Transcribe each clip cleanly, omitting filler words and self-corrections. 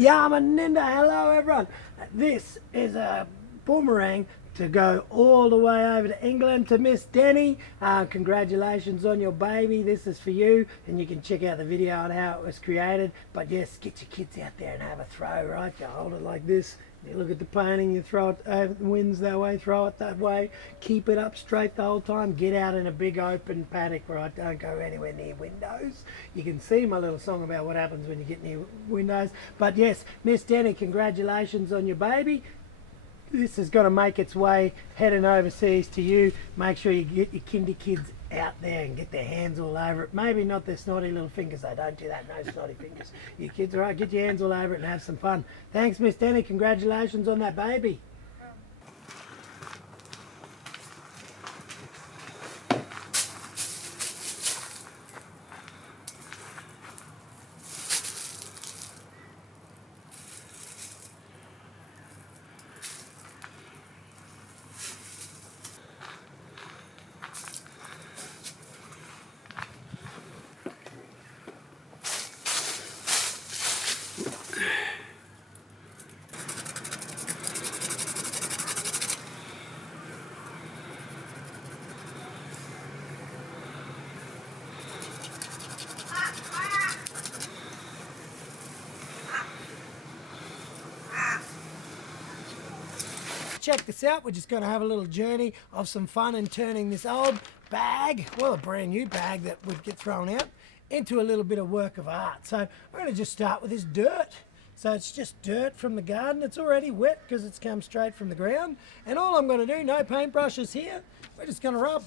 Yamaninda, hello everyone. This is a boomerang to go all the way over to England to Miss Denny. Congratulations on your baby. This is for you, and you can check out the video on how it was created. But yes, get your kids out there and have a throw, right? You hold it like this. You look at the painting, you throw it over the winds that way, throw it that way. Keep it up straight the whole time. Get out in a big open paddock, right? Don't go anywhere near windows. You can see my little song about what happens when you get near windows. But yes, Miss Denny, congratulations on your baby. This is going to make its way heading overseas to you. Make sure you get your kinder kids out there and get their hands all over it. Maybe not their snotty little fingers though. Don't do that. No snotty fingers. You kids, all right, get your hands all over it and have some fun. Thanks, Miss Denny. Congratulations on that baby. Check this out, we're just going to have a little journey of some fun in turning this old bag, well, a brand new bag that would get thrown out, into a little bit of work of art. So we're going to just start with this dirt. So it's just dirt from the garden. It's already wet because it's come straight from the ground. And all I'm going to do, no paintbrushes here, we're just going to rub.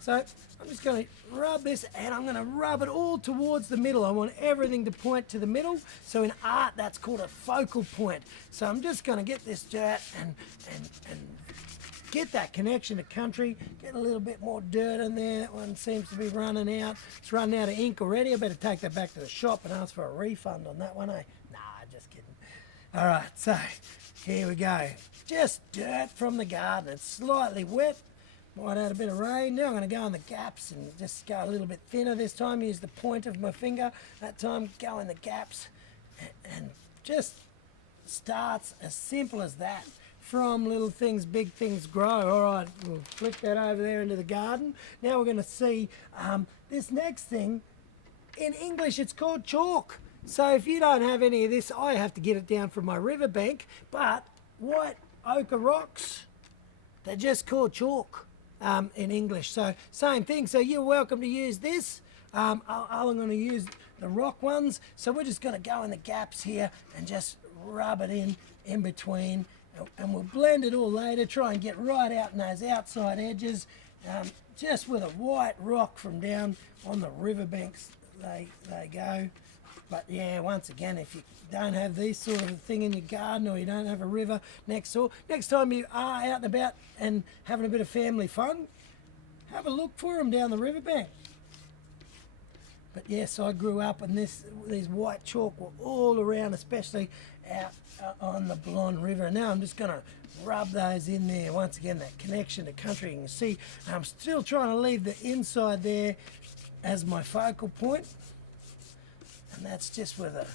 So I'm just going to rub this, and I'm going to rub it all towards the middle. I want everything to point to the middle. So in art, that's called a focal point. So I'm just going to get this dirt and get that connection to country. Get a little bit more dirt in there. That one seems to be running out. It's running out of ink already. I better take that back to the shop and ask for a refund on that one, eh? Nah, just kidding. All right, so here we go. Just dirt from the garden. It's slightly wet. Might add a bit of rain. Now I'm going to go in the gaps and just go a little bit thinner this time. Use the point of my finger. That time go in the gaps and just starts as simple as that. From little things, big things grow. All right, we'll flick that over there into the garden. Now we're going to see this next thing. In English, it's called chalk. So if you don't have any of this, I have to get it down from my riverbank. But white ochre rocks, they're just called chalk. In English, so same thing. So you're welcome to use this. I'm going to use the rock ones. So we're just going to go in the gaps here and just rub it in between, and we'll blend it all later. Try and get right out in those outside edges, just with a white rock from down on the riverbanks. They go. But yeah, once again, if you don't have this sort of thing in your garden, or you don't have a river next door, next time you are out and about and having a bit of family fun, have a look for them down the riverbank. But yes, I grew up and these white chalk were all around, especially out on the Blonde River. Now I'm just going to rub those in there. Once again, that connection to country. You can see I'm still trying to leave the inside there as my focal point. And that's just with a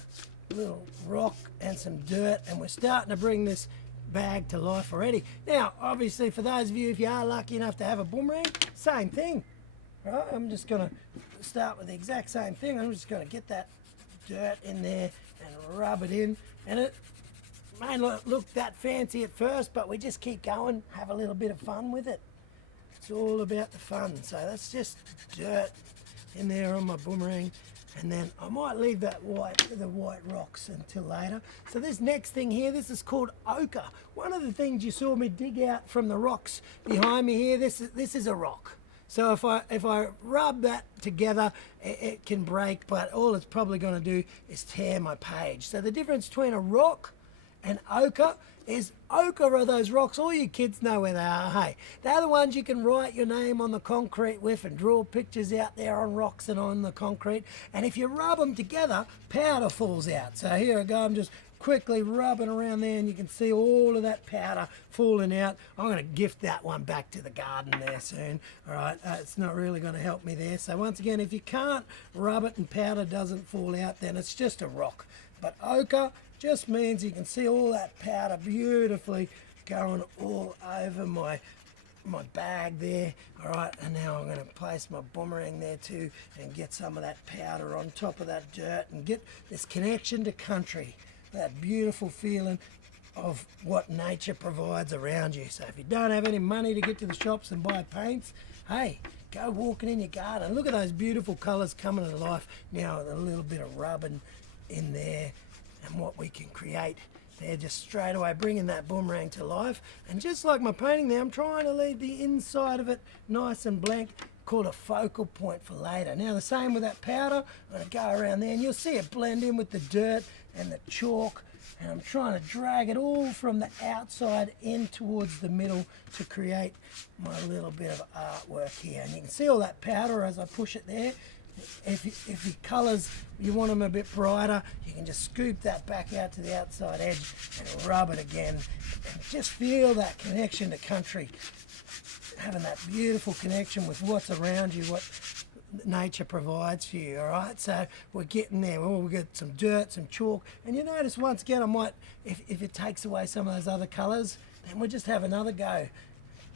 little rock and some dirt, and we're starting to bring this bag to life already. Now, obviously, for those of you, if you are lucky enough to have a boomerang, same thing. Right? I'm just going to start with the exact same thing. I'm just going to get that dirt in there and rub it in. And it may not look that fancy at first, but we just keep going, have a little bit of fun with it. It's all about the fun. So that's just dirt in there on my boomerang. And then I might leave the white rocks until later. So this next thing here, this is called ochre. One of the things you saw me dig out from the rocks behind me here, this is a rock. So if I rub that together, it can break, but all it's probably going to do is tear my page. So the difference between a rock and ochre is ochre are those rocks, all you kids know where they are, hey. They're the ones you can write your name on the concrete with and draw pictures out there on rocks and on the concrete. And if you rub them together, powder falls out. So here I go, I'm just quickly rubbing around there, and you can see all of that powder falling out. I'm going to gift that one back to the garden there soon. All right, it's not really going to help me there. So once again, if you can't rub it and powder doesn't fall out, then it's just a rock. But ochre just means you can see all that powder beautifully going all over my bag there. All right, and now I'm going to place my boomerang there too and get some of that powder on top of that dirt and get this connection to country, that beautiful feeling of what nature provides around you. So if you don't have any money to get to the shops and buy paints, hey, go walking in your garden. Look at those beautiful colours coming to life now with a little bit of rubbing in there, and what we can create there just straight away, bringing that boomerang to life. And just like my painting there, I'm trying to leave the inside of it nice and blank, called a focal point for later. Now the same with that powder, I'm going to go around there and you'll see it blend in with the dirt and the chalk, and I'm trying to drag it all from the outside in towards the middle to create my little bit of artwork here. And you can see all that powder as I push it there. If your colours, you want them a bit brighter, you can just scoop that back out to the outside edge and rub it again, and just feel that connection to country, having that beautiful connection with what's around you, what nature provides for you. All right, so we're getting there. Well, we got some dirt, some chalk, and you notice once again I might, if it takes away some of those other colours, then we'll just have another go.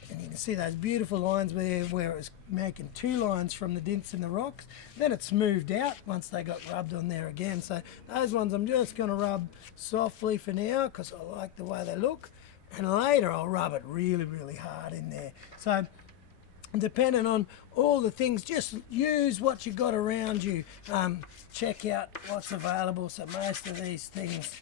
And you can see those beautiful lines where it was making two lines from the dints in the rocks. Then it smoothed out once they got rubbed on there again. So those ones I'm just going to rub softly for now because I like the way they look. And later I'll rub it really, really hard in there. So depending on all the things, just use what you got around you. Check out what's available. So most of these things,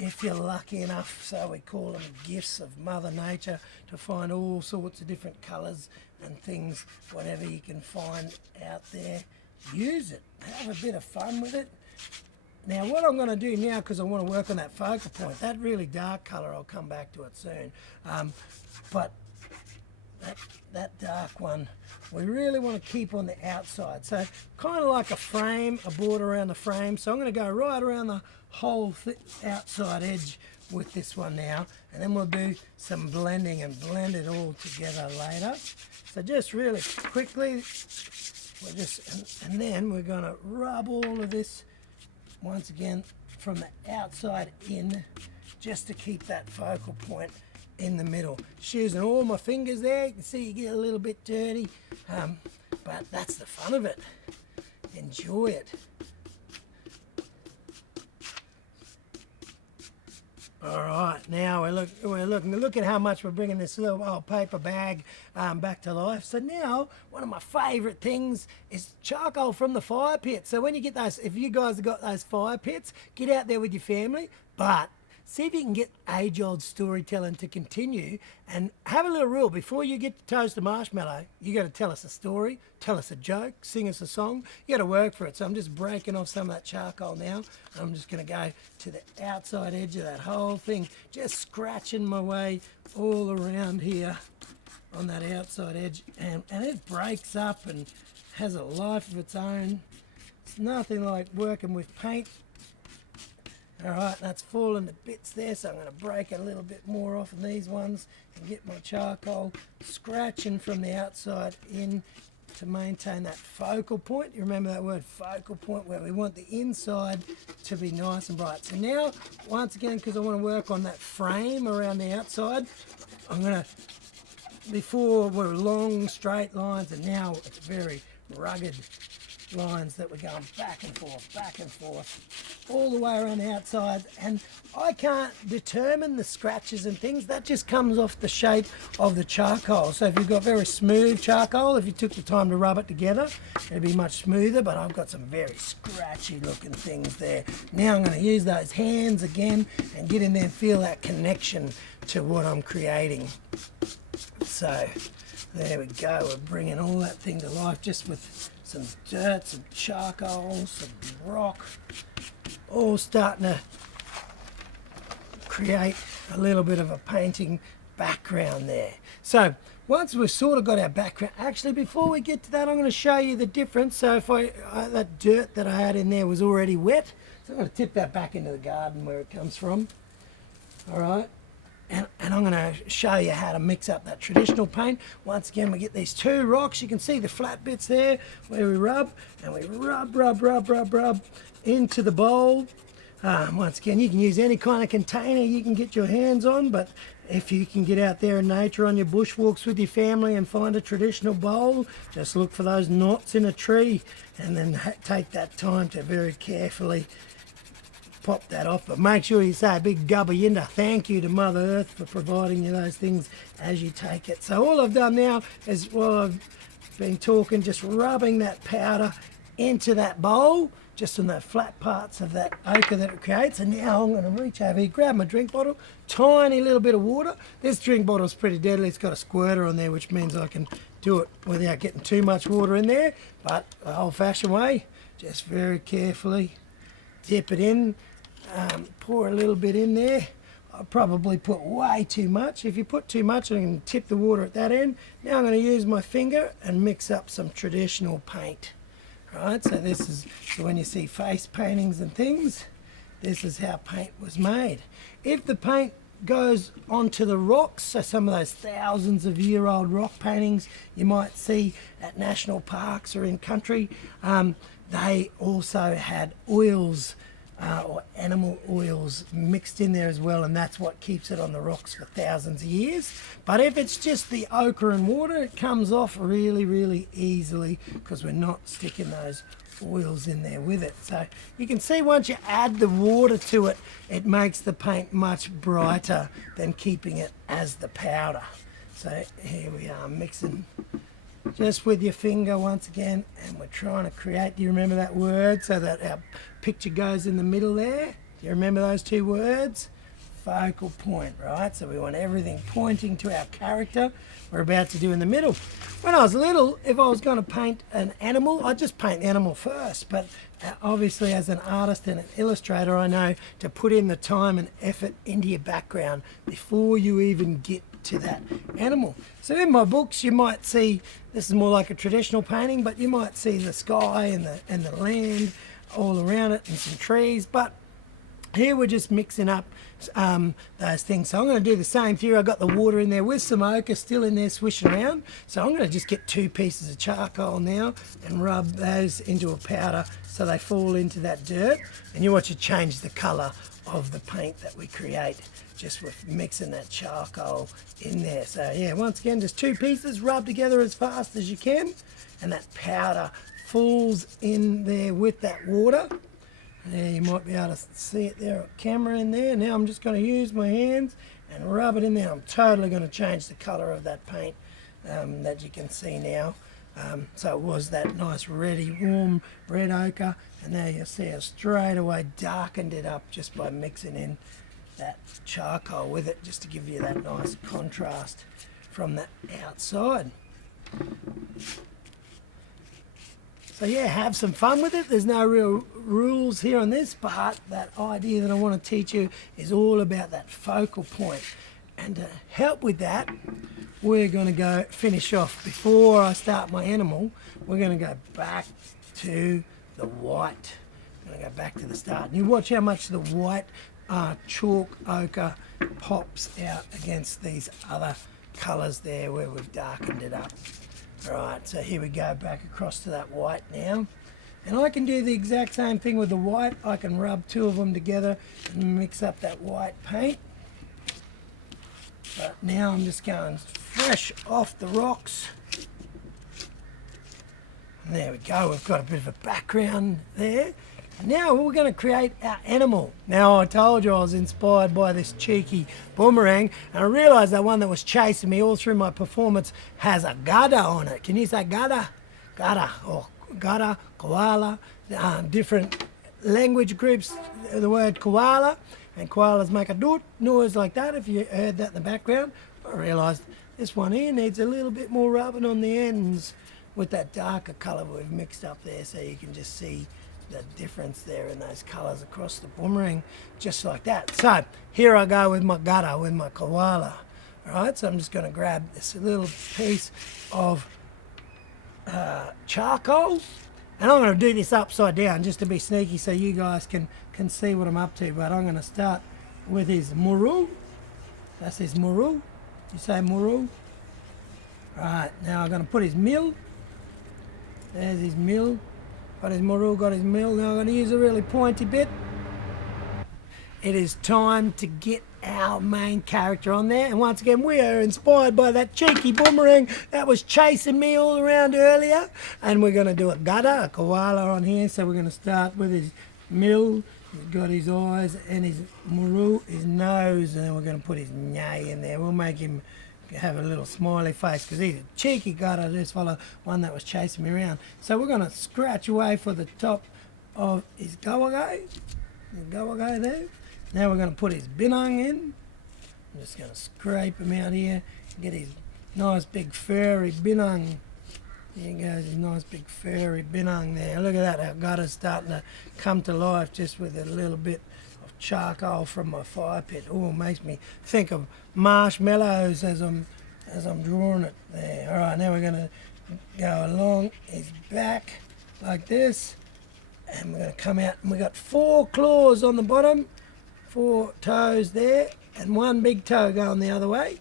if you're lucky enough, so we call them gifts of Mother Nature, to find all sorts of different colours and things, whatever you can find out there, use it. Have a bit of fun with it. Now what I'm going to do now, because I want to work on that focal point, that really dark colour, I'll come back to it soon, but that dark one, we really want to keep on the outside. So kind of like a frame, a border around the frame. So I'm going to go right around the whole outside edge with this one now, and then we'll do some blending and blend it all together later. So just really quickly, we're just, and then we're going to rub all of this once again from the outside in, just to keep that focal point in the middle. Using all my fingers there, you can see you get a little bit dirty, but that's the fun of it. Enjoy it. All right, now we're looking. Look at how much we're bringing this little old paper bag back to life. So now, one of my favourite things is charcoal from the fire pit. So when you get those, if you guys have got those fire pits, get out there with your family, but see if you can get age-old storytelling to continue, and have a little rule. Before you get to toast a marshmallow, you got to tell us a story, tell us a joke, sing us a song. You got to work for it. So I'm just breaking off some of that charcoal now. I'm just going to go to the outside edge of that whole thing, just scratching my way all around here on that outside edge, and it breaks up and has a life of its own. It's nothing like working with paint. All right, that's falling to bits there, so I'm going to break a little bit more off of these ones and get my charcoal scratching from the outside in to maintain that focal point. You remember that word, focal point, where we want the inside to be nice and bright. So now, once again, because I want to work on that frame around the outside, I'm going to, before were long straight lines, and now it's very rugged lines that we're going back and forth, all the way around the outside. And I can't determine the scratches and things. That just comes off the shape of the charcoal. So if you've got very smooth charcoal, if you took the time to rub it together, it'd be much smoother, but I've got some very scratchy looking things there. Now I'm going to use those hands again and get in there and feel that connection to what I'm creating. So there we go, we're bringing all that thing to life just with some dirt, some charcoal, some rock, all starting to create a little bit of a painting background there. So once we've sort of got our background, actually before we get to that, I'm going to show you the difference. So if that dirt that I had in there was already wet, so I'm going to tip that back into the garden where it comes from. All right, and I'm going to show you how to mix up that traditional paint. Once again, we get these two rocks. You can see the flat bits there where we rub, and we rub into the bowl. Once again, you can use any kind of container you can get your hands on, but if you can get out there in nature on your bushwalks with your family and find a traditional bowl, just look for those knots in a tree and then take that time to very carefully pop that off. But make sure you say a big gubba yinda thank you to Mother Earth for providing you those things as you take it. So all I've done now is, while I've been talking, just rubbing that powder into that bowl, just on the flat parts of that ochre that it creates. And now I'm going to reach over here, grab my drink bottle, tiny little bit of water. This drink bottle is pretty deadly. It's got a squirter on there, which means I can do it without getting too much water in there. But the old-fashioned way, just very carefully dip it in, pour a little bit in there. I'll probably put way too much. If you put too much, I can tip the water at that end. Now I'm going to use my finger and mix up some traditional paint. Right, so this is, so when you see face paintings and things, this is how paint was made. If the paint goes onto the rocks, so some of those thousands of year-old rock paintings you might see at national parks or in country, they also had oils or animal oils mixed in there as well, and that's what keeps it on the rocks for thousands of years. But if it's just the ochre and water, it comes off really, really easily because we're not sticking those oils in there with it. So you can see once you add the water to it, it makes the paint much brighter than keeping it as the powder. So here we are mixing just with your finger once again, and we're trying to create, do you remember that word, so that our picture goes in the middle there? Do you remember those two words? Focal point, right? So we want everything pointing to our character we're about to do in the middle. When I was little, if I was going to paint an animal, I'd just paint the animal first, but obviously as an artist and an illustrator, I know to put in the time and effort into your background before you even get to that animal. So in my books you might see, this is more like a traditional painting, but you might see the sky and the land all around it and some trees, but here we're just mixing up those things. So I'm going to do the same here. I've got the water in there with some ochre still in there swishing around. So I'm going to just get 2 pieces of charcoal now and rub those into a powder so they fall into that dirt. And you watch it change the colour of the paint that we create just with mixing that charcoal in there. So yeah, once again, just 2 pieces, rub together as fast as you can, and that powder falls in there with that water. There, you might be able to see it there, a camera in there. Now I'm just going to use my hands and rub it in there. I'm totally going to change the colour of that paint that you can see now. So it was that nice reddy, warm red ochre, and now you'll see I straight away darkened it up just by mixing in that charcoal with it, just to give you that nice contrast from the outside. So yeah, have some fun with it. There's no real rules here on this, but that idea that I want to teach you is all about that focal point. And to help with that, we're going to go finish off. Before I start my animal, we're going to go back to the white. I'm going to go back to the start. And you watch how much the white chalk ochre pops out against these other colours there where we've darkened it up. Right, so here we go, back across to that white now. And I can do the exact same thing with the white. I can rub 2 of them together and mix up that white paint. But now I'm just going fresh off the rocks. And there we go, we've got a bit of a background there. And now we're going to create our animal. Now I told you I was inspired by this cheeky boomerang, and I realised that one that was chasing me all through my performance has a gada on it. Can you say gada? Gada, or gada, koala, different language groups, the word koala, and koalas make a doot noise like that if you heard that in the background. I realised this one here needs a little bit more rubbing on the ends with that darker colour we've mixed up there, so you can just see the difference there in those colours across the boomerang, just like that. So here I go with my gada, with my koala. Alright, so I'm just going to grab this little piece of charcoal, and I'm going to do this upside down just to be sneaky so you guys can see what I'm up to. But I'm going to start with his muru, That's his muru. You say muru? Right, now I'm going to put his mill. There's his mill. Got his muru, got his mill. Now I'm going to use a really pointy bit. It is time to get our main character on there, and once again we are inspired by that cheeky boomerang that was chasing me all around earlier, and we're going to do a gutter, a koala on here. So we're going to start with his mill. He's got his eyes and his muru, his nose, and then we're going to put his nyay in there. We'll make him have a little smiley face because he's a cheeky gutter, this fella, one that was chasing me around. So we're going to scratch away for the top of his gawagay there. Now we're going to put his binang in. I'm just going to scrape him out here, get his nice big furry binang. There goes his nice big furry binang there. Look at that, our gutter's starting to come to life just with a little bit of charcoal from my fire pit. Oh, it makes me think of marshmallows as I'm drawing it there. All right, now we're going to go along his back like this, and we're going to come out, and we got 4 claws on the bottom. 4 toes there, and 1 big toe going the other way.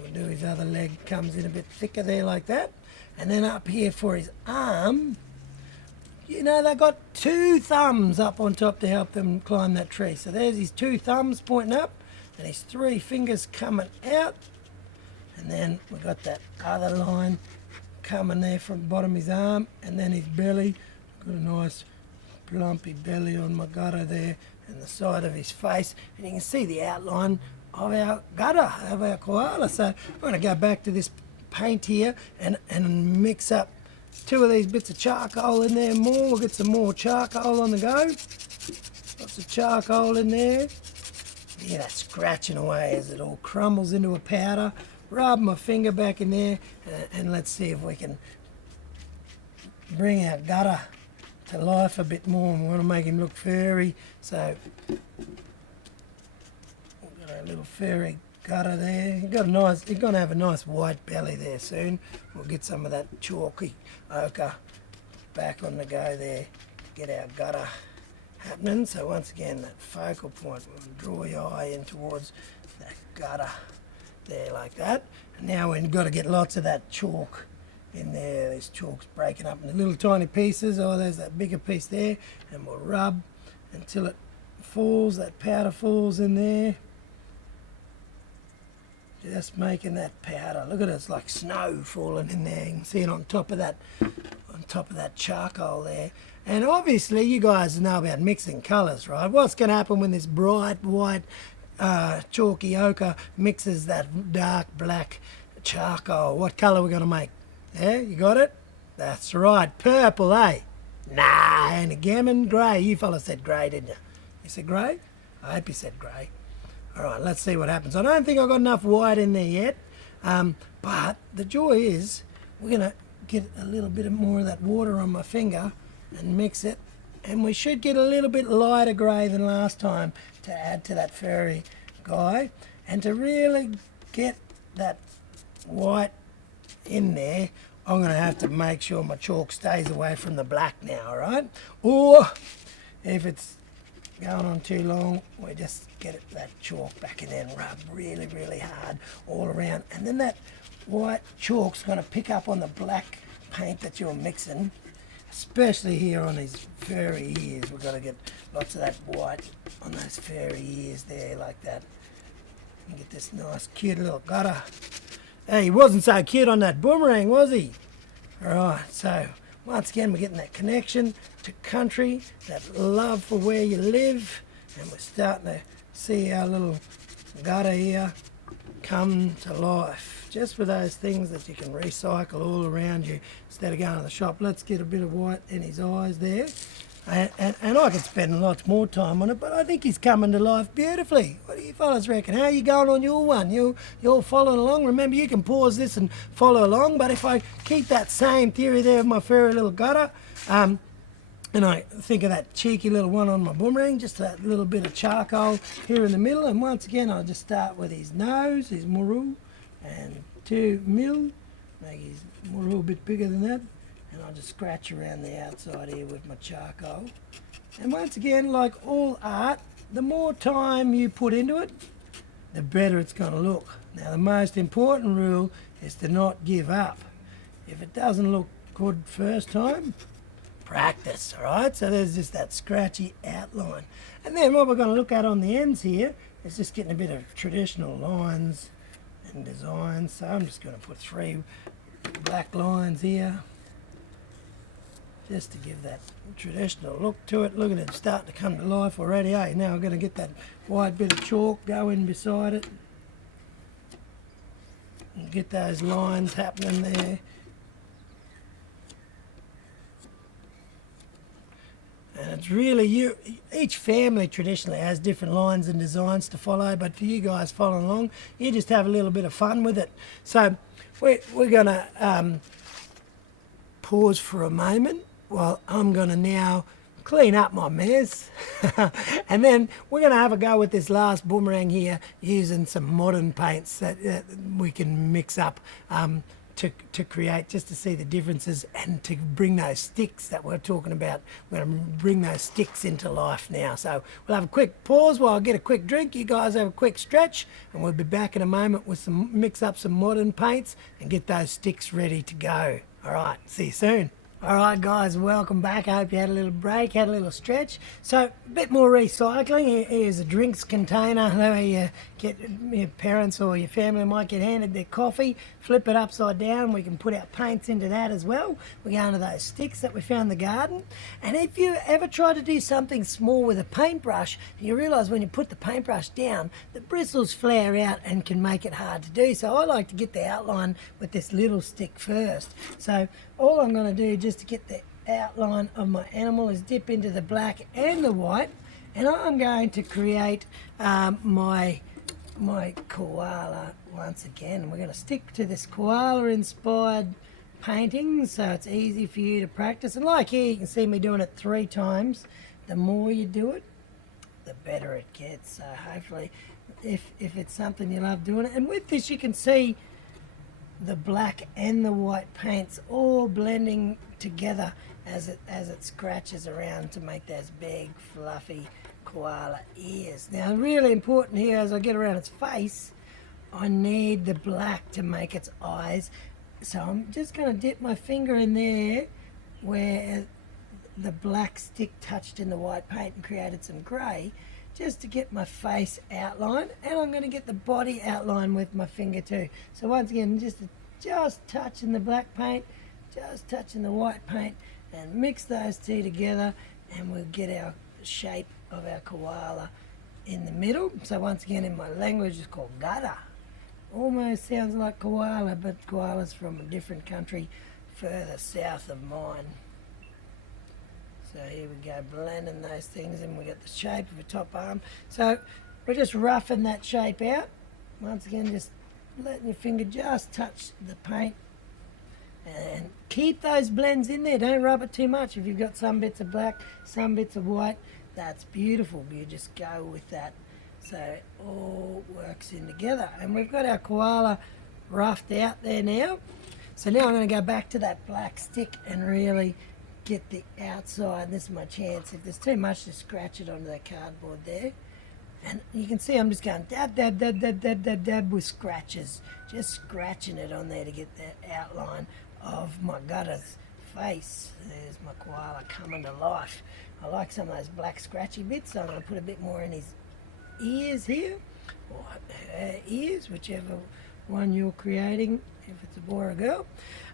We'll do his other leg, comes in a bit thicker there like that. And then up here for his arm, you know, they got 2 thumbs up on top to help them climb that tree. So there's his 2 thumbs pointing up, and his 3 fingers coming out. And then we've got that other line coming there from the bottom of his arm, and then his belly. Got a nice plumpy belly on my gutter there, and the side of his face, and you can see the outline of our gutter, of our koala. So we're going to go back to this paint here and mix up 2 of these bits of charcoal in there more. We'll get some more charcoal on the go. Lots of charcoal in there. Yeah, that's scratching away as it all crumbles into a powder. Rub my finger back in there, and let's see if we can bring our gutter to life a bit more. We want to make him look furry, so we've got a little furry gutter there. He's going to have a nice white belly there soon. We'll get some of that chalky ochre back on the go there to get our gutter happening. So once again, that focal point, we'll draw your eye in towards that gutter there like that. And now we've got to get lots of that chalk in there. This chalk's breaking up into little tiny pieces. Oh, there's that bigger piece there, and we'll rub until it falls, that powder falls in there. Just making that powder. Look at it, it's like snow falling in there. You can see it on top of that charcoal there. And obviously you guys know about mixing colours, right? What's going to happen when this bright white chalky ochre mixes that dark black charcoal? What colour are we going to make? Yeah, you got it? That's right, purple, eh? Nah, and a gammon grey. You fellas said grey, didn't you? You said grey? I hope you said grey. All right, let's see what happens. I don't think I've got enough white in there yet, but the joy is we're going to get a little bit more of that water on my finger and mix it, and we should get a little bit lighter grey than last time to add to that furry guy. And to really get that white in there, I'm going to have to make sure my chalk stays away from the black now, all right? Or if it's going on too long, we just get that chalk back in there and rub really, really hard all around. And then that white chalk's going to pick up on the black paint that you're mixing, especially here on his furry ears. We've got to get lots of that white on those furry ears there like that. And get this nice cute little gutter. Hey, he wasn't so cute on that boomerang, was he? All right, so once again, we're getting that connection to country, that love for where you live, and we're starting to see our little gutter here come to life. Just with those things that you can recycle all around you instead of going to the shop. Let's get a bit of white in his eyes there. And I could spend lots more time on it, but I think he's coming to life beautifully. What do you fellas reckon? How are you going on your one? You're following along? Remember, you can pause this and follow along, but if I keep that same theory there of my furry little gutter, and I think of that cheeky little one on my boomerang, just that little bit of charcoal here in the middle, and once again, I'll just start with his nose, his muru, and 2 mil, make his muru a bit bigger than that. And I'll just scratch around the outside here with my charcoal. And once again, like all art, the more time you put into it, the better it's going to look. Now the most important rule is to not give up. If it doesn't look good first time, practice, all right? So there's just that scratchy outline. And then what we're going to look at on the ends here is just getting a bit of traditional lines and designs. So I'm just going to put 3 black lines here just to give that traditional look to it. Look at it starting to come to life already, eh? Now I'm going to get that white bit of chalk going beside it and get those lines happening there. And it's really each family traditionally has different lines and designs to follow, but for you guys following along, you just have a little bit of fun with it. So we're going to pause for a moment while I'm going to now clean up my mess. And then we're going to have a go with this last boomerang here using some modern paints that we can mix up to create, just to see the differences and to bring those sticks that we're talking about. We're going to bring those sticks into life now. So we'll have a quick pause while I get a quick drink. You guys have a quick stretch, and we'll be back in a moment with mix up some modern paints and get those sticks ready to go. All right, see you soon. All right, guys, welcome back. I hope you had a little break, had a little stretch. So, a bit more recycling. Here's a drinks container where you get your parents or your family might get handed their coffee, flip it upside down. We can put our paints into that as well. We go into those sticks that we found in the garden. And if you ever try to do something small with a paintbrush, you realise when you put the paintbrush down, the bristles flare out and can make it hard to do. So I like to get the outline with this little stick first. So all I'm going to do just to get the outline of my animal is dip into the black and the white, and I'm going to create my koala once again. We're going to stick to this koala inspired painting so it's easy for you to practice. And like here, you can see me doing it 3 times. The more you do it, the better it gets. So hopefully if it's something you love doing it, and with this you can see the black and the white paints all blending together as it scratches around to make those big fluffy koala ears. Now really important here, as I get around its face, I need the black to make its eyes. So I'm just going to dip my finger in there where the black stick touched in the white paint and created some grey, just to get my face outline, and I'm going to get the body outline with my finger too. So once again, just touching the black paint, just touching the white paint, and mix those 2 together, and we'll get our shape of our koala in the middle. So once again, in my language, it's called gada. Almost sounds like koala, but koala's from a different country further south of mine. So here we go, blending those things, and we got the shape of a top arm. So we're just roughing that shape out. Once again, just letting your finger just touch the paint, and keep those blends in there. Don't rub it too much. If you've got some bits of black, some bits of white, that's beautiful. You just go with that. So it all works in together. And we've got our koala roughed out there now. So now I'm going to go back to that black stick and really get the outside. This is my chance. If there's too much, just scratch it onto that cardboard there. And you can see I'm just going dab, dab, dab, dab, dab, dab, dab with scratches. Just scratching it on there to get the outline of my gutter's face. There's my koala coming to life. I like some of those black scratchy bits, so I'm going to put a bit more in his ears here, or her ears, whichever one you're creating, if it's a boy or a girl.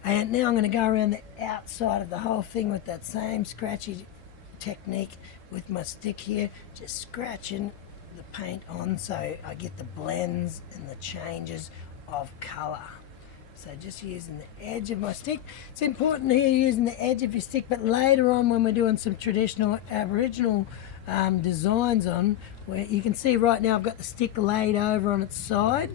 And now I'm going to go around the outside of the whole thing with that same scratchy technique with my stick here, just scratching the paint on so I get the blends and the changes of colour. So just using the edge of my stick. It's important here using the edge of your stick, but later on when we're doing some traditional Aboriginal designs on, where you can see right now I've got the stick laid over on its side,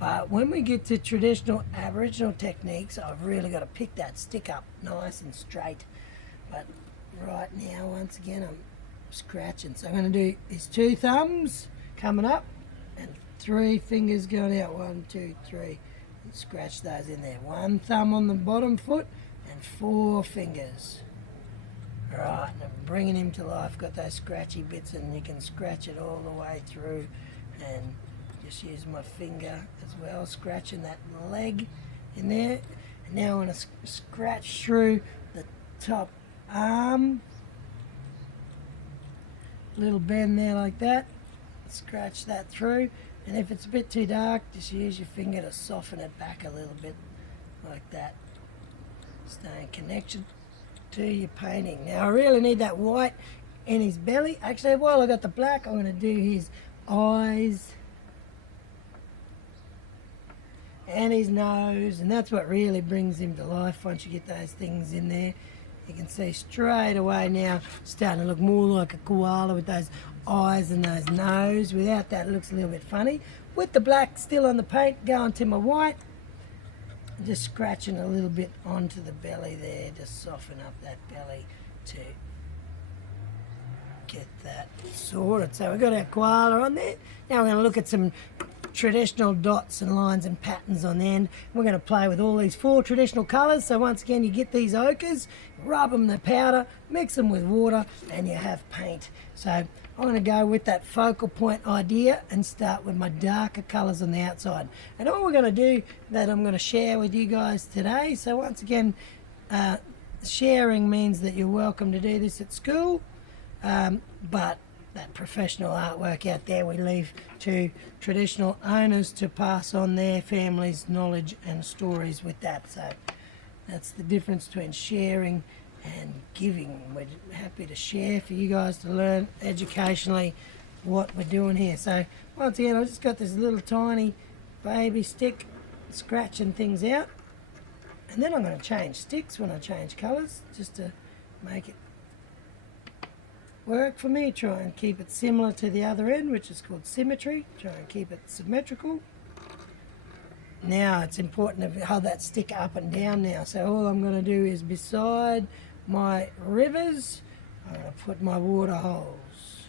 but when we get to traditional Aboriginal techniques, I've really got to pick that stick up nice and straight. But right now, once again, I'm scratching. So I'm going to do his 2 thumbs coming up and 3 fingers going out. 1, 2, 3. And scratch those in there. 1 thumb on the bottom foot and 4 fingers. Right, and I'm bringing him to life. Got those scratchy bits, and you can scratch it all the way through and Just use my finger as well, scratching that leg in there. And now I'm going to scratch through the top arm. Little bend there like that. Scratch that through. And if it's a bit too dark, just use your finger to soften it back a little bit like that. Staying connected to your painting. Now I really need that white in his belly. Actually, while I got the black, I'm going to do his eyes and his nose, and that's what really brings him to life once you get those things in there. You can see straight away now starting to look more like a koala with those eyes and those nose. Without that, it looks a little bit funny. With the black still on the paint, going to my white, just scratching a little bit onto the belly there, just soften up that belly to get that sorted. So we've got our koala on there. Now we're going to look at some traditional dots and lines and patterns on the end. We're going to play with all these 4 traditional colours. So once again, you get these ochres, rub them in the powder, mix them with water, and you have paint. So I'm going to go with that focal point idea and start with my darker colours on the outside. And all we're going to do that I'm going to share with you guys today. So once again, sharing means that you're welcome to do this at school, but that professional artwork out there we leave to traditional owners to pass on their families' knowledge and stories with that. So that's the difference between sharing and giving. We're happy to share for you guys to learn educationally what we're doing here. So once again, I've just got this little tiny baby stick scratching things out, and then I'm going to change sticks when I change colours just to make it work for me. Try and keep it similar to the other end, which is called Symmetry. Try and keep it symmetrical. Now it's important to hold that stick up and down now. So all I'm going to do is beside my rivers, I'm going to put my water holes.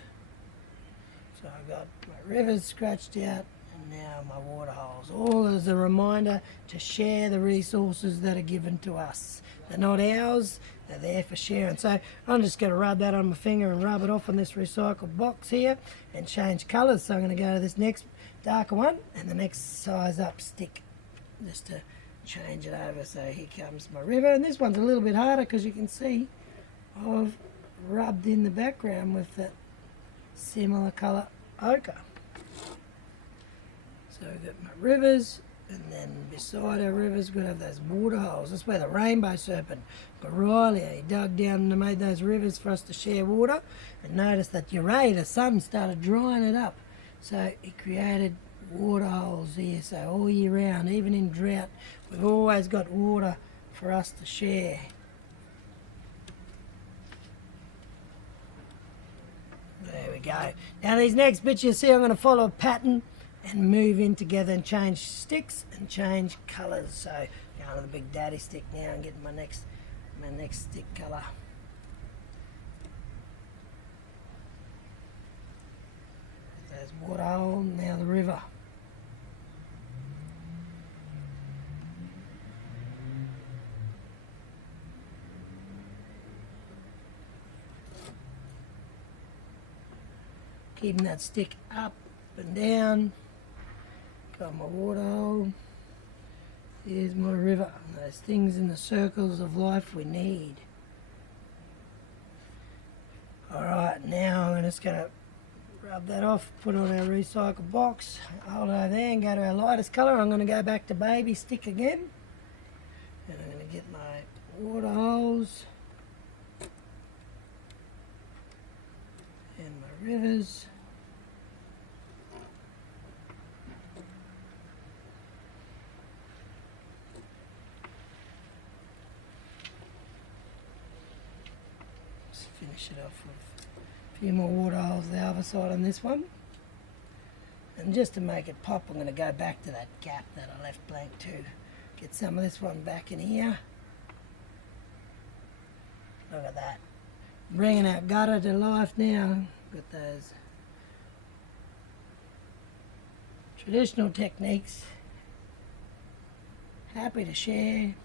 So I've got my rivers scratched out and now my water holes. All as a reminder to share the resources that are given to us. They're not ours, they're there for sharing. So I'm just going to rub that on my finger and rub it off on this recycled box here and change colours. So I'm going to go to this next darker one and the next size up stick just to change it over. So here comes my river, and this one's a little bit harder because you can see I've rubbed in the background with that similar colour ochre. So we've got my rivers, and then beside our rivers we're going to have those water holes. That's where the rainbow serpent, Koala, he dug down and made those rivers for us to share water. And notice that the sun started drying it up. So he created water holes here, so all year round, even in drought, we've always got water for us to share. There we go. Now these next bits you see, I'm going to follow a pattern and move in together and change sticks and change colours. So going to the big daddy stick now and getting my next stick colour. There's water hole, now the river. Keeping that stick up and down. Got my water hole. Here's my river. Those things in the circles of life we need. Alright, now I'm just going to rub that off, put on our recycle box, hold it over there and go to our lightest colour. I'm going to go back to baby stick again. And I'm going to get my water holes and my rivers. Just finish it off with a few more water holes the other side on this one. And just to make it pop, I'm going to go back to that gap that I left blank too. Get some of this one back in here. Look at that. Bringing our gutter to life now. Got those traditional techniques. Happy to share.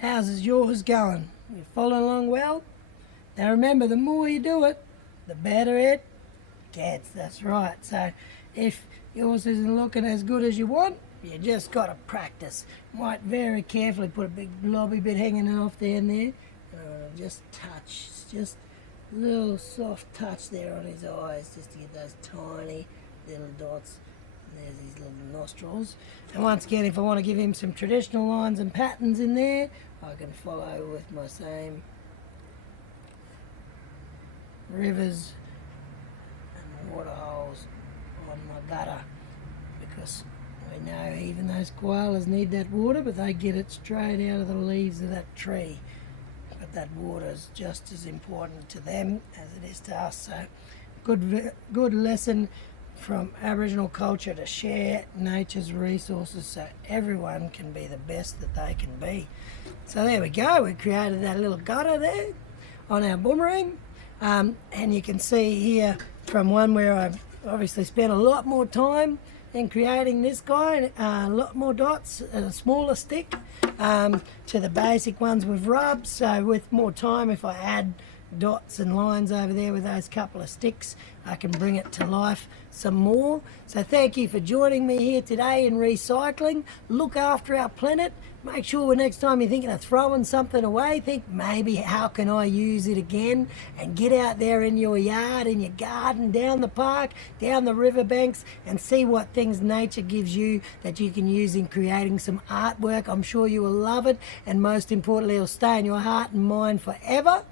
How's yours going? You following along well? Now remember, the more you do it, the better it gets. That's right. So if yours isn't looking as good as you want, you just got to practice. Might very carefully put a big blobby bit hanging off there and there. Just touch, just a little soft touch there on his eyes, just to get those tiny little dots. There's his little nostrils. And once again, if I want to give him some traditional lines and patterns in there, I can follow with my same rivers and water holes on my gutter, because I know even those koalas need that water, but they get it straight out of the leaves of that tree. But that water is just as important to them as it is to us. So good lesson from Aboriginal culture to share nature's resources so everyone can be the best that they can be. So there we go, we created that little gutter there on our boomerang, and you can see here from one where I've obviously spent a lot more time in creating this guy, a lot more dots and a smaller stick, to the basic ones with rubs. So with more time, if I add dots and lines over there with those couple of sticks, I can bring it to life some more. So thank you for joining me here today in recycling. Look after our planet. Make sure next time you're thinking of throwing something away, think maybe how can I use it again, and get out there in your yard, in your garden, down the park, down the riverbanks, and see what things nature gives you that you can use in creating some artwork. I'm sure you will love it, and most importantly, it'll stay in your heart and mind forever.